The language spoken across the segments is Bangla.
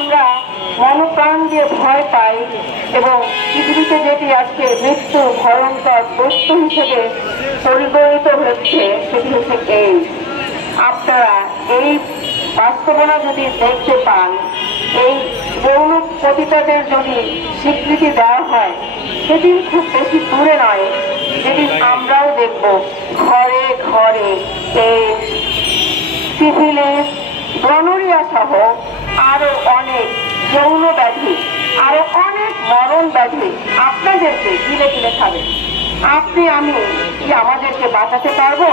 আমরা মনপ্রাণ দিয়ে ভয় পাই এবং পৃথিবীতে যেটি আজকে মৃত্যু ভয়ঙ্কর বস্তু হিসেবে পরিগণিত হচ্ছে সেটি হচ্ছে এই। আপনারা এই বাস্তবতা যদি দেখতে পান, এই যৌন পতিতাদের যদি স্বীকৃতি দেওয়া হয়, সেদিন খুব বেশি দূরে নয় যেদিন আমরাও দেখব ঘরে ঘরে এই সিফিলিস, গনোরিয়া সহ আরো অনেক যৌন ব্যাধি, আরো অনেক মরণ ব্যাধি আপনাদেরকে গিলে গিলে খাবে। আপনি আমি কি আমাদেরকে বাঁচাতে পারবো?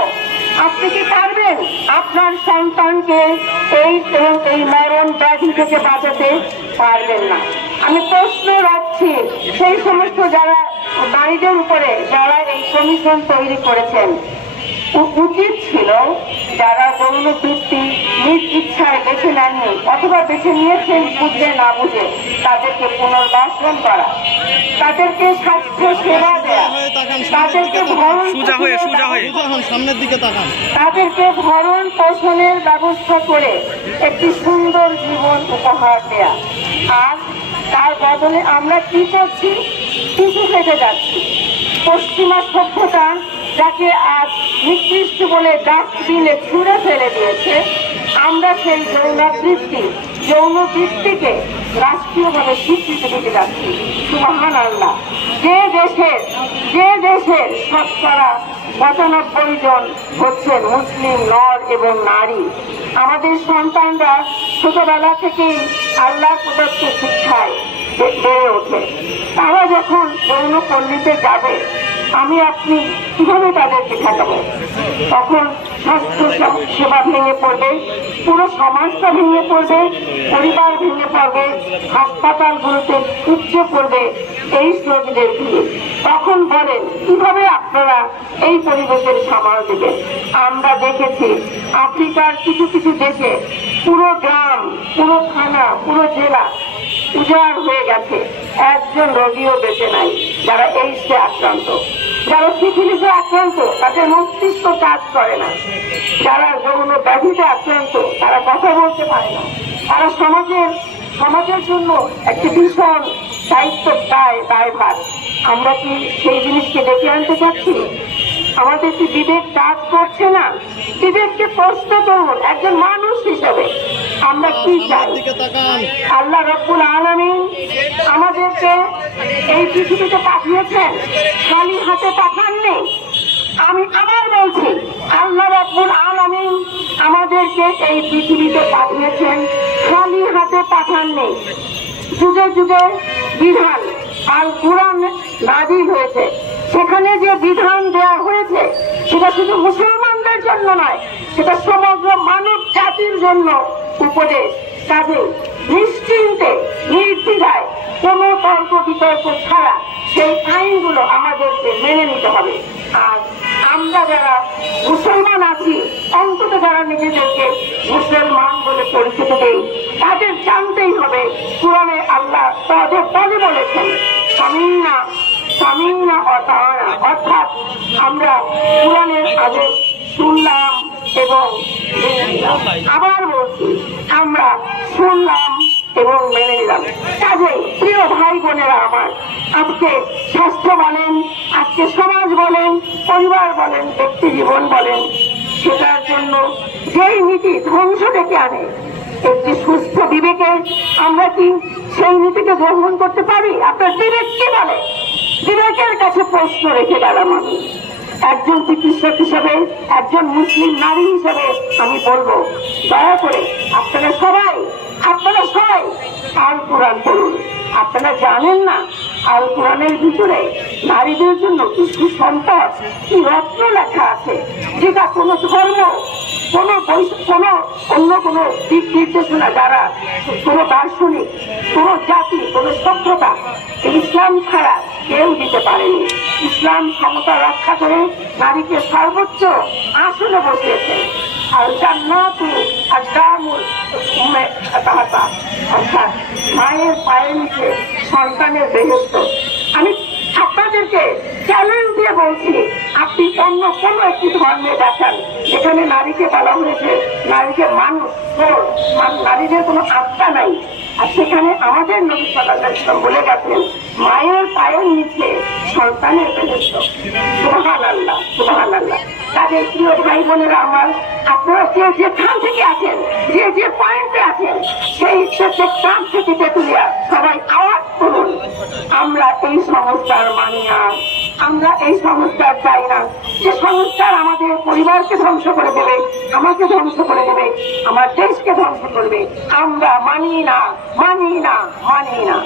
আপনি কি পারবেন আপনার সন্তানকে এই এবং এই মরণ ব্যাধি থেকে বাঁচাতে? পারবেন না। আমি প্রশ্ন রাখছি সেই সমস্ত যারা নারীদের উপরে যারা এই কমিশন তৈরি করেছেন, উচিত ছিল যারা যৌন বৃত্তি নিজ ইচ্ছায় বেছে নেননি অথবা বেছে নিয়েছেন বুঝে না বুঝে, তাদেরকে পুনর্বাসন করা, তাদেরকে স্বাস্থ্য সেবা দেওয়া, তাদেরকে তাদেরকে ভরণ পোষণের ব্যবস্থা করে একটি সুন্দর জীবন উপহার দেয়া। আর তার বদলে আমরা কি করছি? পিছু ফেটে যাচ্ছি। পশ্চিমা সভ্যতা যাকে আজ নিকৃষ্ট বলে ডাস্টবিনে ছুঁড়ে ফেলে দিয়েছে, আমরা সেই যৌন বৃত্তিকে রাষ্ট্রীয়ভাবে স্বীকৃতি দিতে যাচ্ছি। সুবহানাল্লাহ। যে দেশের শতকরা ৯৫ জন হচ্ছেন মুসলিম নর এবং নারী, আমাদের সন্তানরা ছোটবেলা থেকেই আল্লাহ প্রদত্ত শিক্ষায় বেড়ে ওঠে। তারা যখন যৌন পল্লীতে যাবে, আমি আপনি কিভাবে তাদেরকে ঠেকাবো? তখন স্বাস্থ্য সেবা ভেঙে পড়বে, পুরো সমাজটা ভেঙে পড়বে, পরিবার ভেঙে পড়বে, হাসপাতালগুলোতে উপচে পড়বে এই শ্রমিকদের ভিড়। তখন বলেন কিভাবে আপনারা এই পরিবেশের সামাল দেবেন? আমরা দেখেছি আফ্রিকার কিছু কিছু দেশে পুরো গ্রাম, পুরো থানা, পুরো জেলা উজাড় হয়ে গেছে, একজন রোগীও বেঁচে নাই। যারা এইডসে আক্রান্ত, যারা সিফিলিসে আক্রান্ত, তাদের মস্তিষ্ক কাজ করে না। যারা যৌন ব্যাধিতে আক্রান্ত, তারা কথা বলতে পারে না। তারা সমাজের জন্য একটি ভীষণ দায়িত্ব দায়ভার। আমরা কি সেই জিনিসকে ডেকে আনতে চাচ্ছি? আমাদের কি বিবেক কাজ করছে না? বিবেককে প্রশ্ন করুন একজন মানুষ হিসেবে। আমরা কি চাই? আল্লাহ রাব্বুল আলামিন আমাদেরকে এই পৃথিবীতে পাঠিয়েছেন, খালি হাতে পাঠাননি। আমি আবার বলছি, আল্লাহ রাব্বুল আলামিন আমাদেরকে এই পৃথিবীতে পাঠিয়েছেন, খালি হাতে পাঠাননি। যুগে যুগে বিধান আল কুরআন নাযিল হয়েছে, সেখানে যে বিধান দেওয়া হয়েছে সেটা শুধু মুসলমানদের জন্য নয়, সেটা সমগ্র মানব জাতির জন্য উপদেশ। কাজে নিশ্চিন্তে নির্দ্বিধায় কোনো তর্ক বিতর্ক ছাড়া সেই আইনগুলো আমাদেরকে মেনে নিতে হবে। আর আমরা যারা মুসলমান আছি, অন্তত যারা নিজেদেরকে মুসলমান বলে পরিচিত দেই, তাদের জানতেই হবে কুরআনে আল্লাহ পদে পদে বলেছেন সামিনা অতাআনা, অর্থাৎ আমরা কুরআনের আদেশ শুনলাম এবং আবার বলছি, আমরা শুনলাম এবং মেনে নিলাম। কাজেই প্রিয় ভাই বোনেরা আমার, আজকে স্বাস্থ্য বলেন, আজকে সমাজ বলেন, পরিবার বলেন, ব্যক্তি জীবন বলেন, সেটার জন্য যেই নীতি ধ্বংস ডেকে আনে, একটি সুস্থ বিবেকে আমরা কি সেই নীতিকে গ্রহণ করতে পারি? আপনার বিবেক কি বলে? বিবেকের কাছে প্রশ্ন রেখে গেলাম আমি। একজন চিকিৎসক হিসেবে, একজন মুসলিম নারী হিসেবে আমি বলবো, দয়া করে আপনারা সবাই আল কোরআন পড়ুন। আপনারা জানেন না আল কোরআনের ভিতরে নারীদের জন্য কি সুসম্পদ, কি রত্ন লেখা আছে, যেটা কোনো ধর্ম, কোনো অন্য কোনো দিক নির্দেশনা দ্বারা, কোনো দার্শনিক, কোনো জাতি, কোনো সভ্যতা ইসলাম ছাড়া কেউ দিতে পারেনি। ইসলাম ক্ষমতা রক্ষা করে নারীকে সর্বোচ্চ আসনে বসিয়েছেন। আর জান্নাতু আজদামুল উম্মাহাতা, অর্থাৎ মায়ের পায়ের নিচে সন্তানের বেহেশত। আমি আপনাদেরকে চ্যালেঞ্জ দিয়ে বলছি, আপনি অন্য কোনো একটি ধর্মে দেখান যেখানে নারীকে বলা হয়েছে নারীকে মানুষ, নারীদের কোনো আত্মা নাই, আর সেখানে আমাদের নবী সাল্লাল্লাহু আলাইহি ওয়াসাল্লাম বলে গেছেন, মায়ের পায়ের নিচে সন্তানের বেহেশত। সুবহানাল্লাহ, সুবহানাল্লাহ। তাদের প্রিয় ভাই বোনেরা আমার, আপনারা যে যেখান থেকে আছেন, যে যে পয়েন্টে আছেন, সেই কাজ থেকে তেতুলিয়া সবাই আওয়াজ করুন, আমরা এই সংস্কার মানি না, আমরা এই সংস্কার চাই না। যে সংস্কার আমাদের পরিবারকে ধ্বংস করে দেবে, আমাকে ধ্বংস করে দেবে, আমার দেশকে ধ্বংস করবে, আমরা মানি না, মানি না, মানি না।